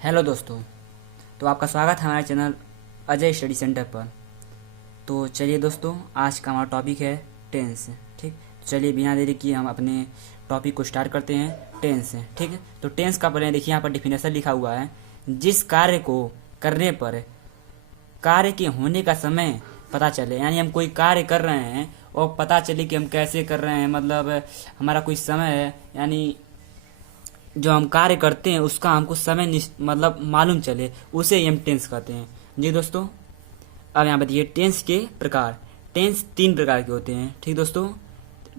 Hello दोस्तों। तो आपका स्वागत है हमारे चैनल अजय स्टडी सेंटर पर। तो चलिए दोस्तों, आज का हमारा टॉपिक है टेंस। ठीक, तो चलिए बिना देरी किए हम अपने टॉपिक को स्टार्ट करते हैं। टेंस, ठीक है। तो टेंस का पहले देखिए, यहाँ पर डिफिनेशन लिखा हुआ है। जिस कार्य को करने पर कार्य के होने का समय पता चले, यानी हम कोई कार्य कर रहे हैं और पता चले कि हम कैसे कर रहे हैं, मतलब हमारा कोई समय है, यानी जो हम कार्य करते हैं उसका हमको समय मतलब मालूम चले, उसे ही हम टेंस कहते हैं। जी दोस्तों, अब यहाँ बताइए टेंस के प्रकार। टेंस 3 प्रकार के होते हैं। ठीक दोस्तों,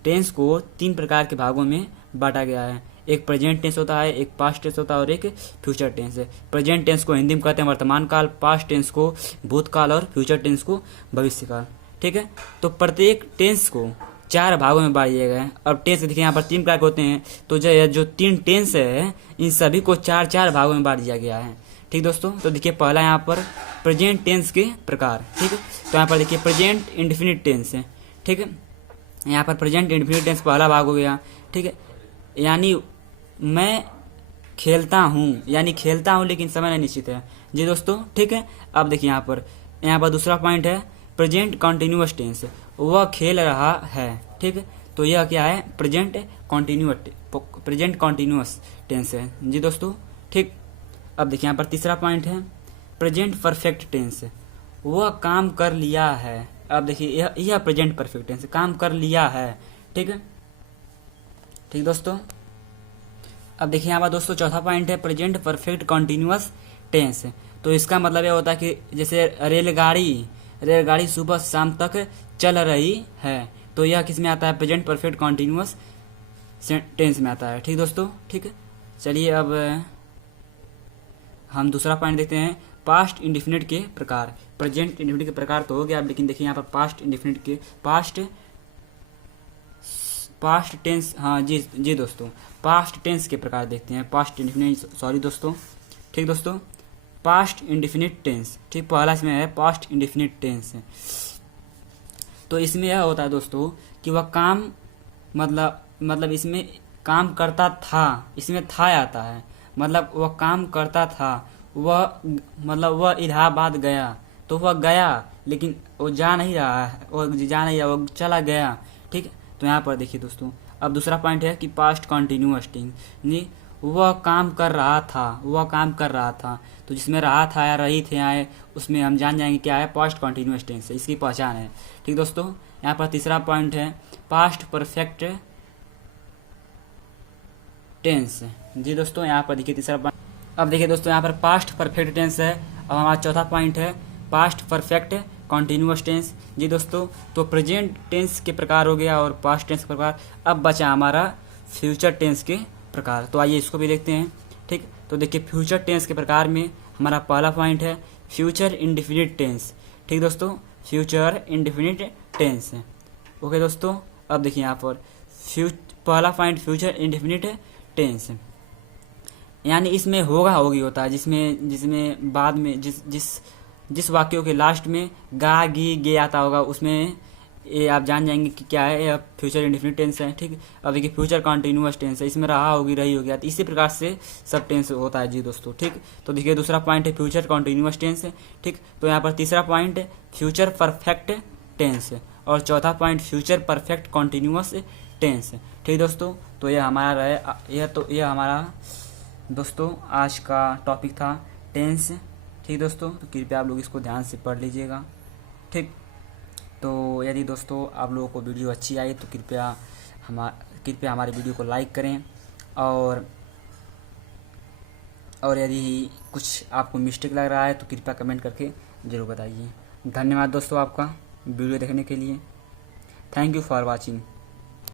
टेंस को 3 प्रकार के भागों में बांटा गया है। एक प्रेजेंट टेंस होता है, एक पास्ट टेंस होता है और एक फ्यूचर टेंस है। प्रेजेंट टेंस को हिंदी में कहते हैं वर्तमान काल, पास्ट टेंस को भूतकाल और फ्यूचर टेंस को भविष्य काल। ठीक है। तो प्रत्येक टेंस को 4 भागों में बांट दिया गया है। अब टेंस देखिए, यहाँ पर 3 प्रकार के होते हैं, तो जो 3 टेंस है इन सभी को 4 भागों में बांट दिया गया है। ठीक दोस्तों, तो देखिए पहला यहाँ पर प्रेजेंट टेंस के प्रकार। ठीक है, तो यहाँ पर देखिए प्रेजेंट इंडेफिनिट टेंस है। ठीक है, यहाँ पर प्रेजेंट इंडेफिनिट टेंस पहला भाग हो गया। ठीक है, यानी मैं खेलता हूँ, यानी खेलता हूँ लेकिन समय नहीं निश्चित है। जी दोस्तों, ठीक है। अब देखिए यहाँ पर दूसरा पॉइंट है प्रेजेंट कॉन्टिन्यूअस टेंस, वह खेल रहा है। ठीक है, तो यह क्या है? प्रेजेंट कॉन्टिन्यूअस टेंस है। जी दोस्तों, ठीक। अब देखिए यहाँ पर तीसरा पॉइंट है प्रेजेंट परफेक्ट टेंस, वह काम कर लिया है। अब देखिए यह प्रेजेंट परफेक्ट टेंस, काम कर लिया है। ठीक है, ठीक दोस्तों। अब देखिए यहाँ पर दोस्तों चौथा पॉइंट है प्रेजेंट परफेक्ट कॉन्टिन्यूअस टेंस। तो इसका मतलब यह होता है कि जैसे रेलगाड़ी सुबह शाम तक चल रही है, तो यह किस में आता है? प्रेजेंट परफेक्ट कॉन्टिन्यूअस टेंस में आता है। ठीक दोस्तों, ठीक है। चलिए अब हम दूसरा पॉइंट देखते हैं पास्ट इंडेफिनिट के प्रकार। प्रेजेंट इंडेफिनिट के प्रकार तो हो गया, लेकिन देखिए यहाँ पर पास्ट इंडेफिनिट के पास्ट टेंस, हाँ जी दोस्तों, पास्ट टेंस के प्रकार देखते हैं। पास्ट इंडेफिनिट, सॉरी दोस्तों। ठीक दोस्तों, पास्ट इंडेफिनिट टेंस। ठीक, पहला इसमें है पास्ट इंडेफिनिट टेंस। तो इसमें यह होता है दोस्तों कि वह काम मतलब इसमें काम करता था, इसमें था आता है, मतलब वह काम करता था, वह इलाहाबाद गया, तो वह गया लेकिन वो जा नहीं रहा है, वो चला गया। ठीक, तो यहाँ पर देखिए दोस्तों, अब दूसरा पॉइंट है कि पास्ट कॉन्टिन्यूअस टेंस, वह काम कर रहा था, तो जिसमें रहा था या रही थे आए, उसमें हम जान जाएंगे क्या है? पास्ट कॉन्टिन्यूअस टेंस है, इसकी पहचान है। ठीक दोस्तों, यहाँ पर तीसरा पॉइंट है पास्ट परफेक्ट टेंस। जी दोस्तों, यहाँ पर देखिए तीसरा पॉइंट। अब देखिए दोस्तों, यहाँ पर पास्ट परफेक्ट टेंस है। अब हमारा चौथा पॉइंट है पास्ट परफेक्ट कॉन्टिन्यूअस टेंस। जी दोस्तों, तो प्रेजेंट टेंस के प्रकार हो गया और पास्ट टेंस के प्रकार। अब बचा हमारा फ्यूचर टेंस के प्रकार, तो आइए इसको भी देखते हैं। ठीक, तो देखिए फ्यूचर टेंस के प्रकार में हमारा पहला पॉइंट है फ्यूचर इंडेफिनिट टेंस। ठीक दोस्तों, फ्यूचर इंडेफिनिट टेंस है। ओके दोस्तों, अब देखिए यहाँ पर पहला पॉइंट फ्यूचर इंडेफिनिट टेंस, यानी इसमें होगा होगी होता है, जिसमें बाद में जिस वाक्यों के लास्ट में गा गी गे आता होगा, उसमें ये आप जान जाएंगे कि क्या है, यह फ्यूचर इंडेफिनिट टेंस है। ठीक, अब देखिए फ्यूचर कॉन्टिन्यूअस टेंस है, इसमें रहा होगी रही होगी, तो इसी प्रकार से सब टेंस होता है। जी दोस्तों, ठीक। तो देखिए दूसरा पॉइंट है फ्यूचर कॉन्टिन्यूअस टेंस है। ठीक, तो यहाँ पर तीसरा पॉइंट है फ्यूचर परफेक्ट टेंस है और चौथा point future perfect continuous tense है। ठीक दोस्तों, तो यह हमारा दोस्तों आज का टॉपिक था टेंस। ठीक दोस्तों, तो कृपया आप लोग इसको ध्यान से पढ़ लीजिएगा। ठीक, तो यदि दोस्तों आप लोगों को वीडियो अच्छी आई तो कृपया हमारे वीडियो को लाइक करें, और यदि कुछ आपको मिस्टेक लग रहा है तो कृपया कमेंट करके ज़रूर बताइए। धन्यवाद दोस्तों आपका वीडियो देखने के लिए। Thank you for watching.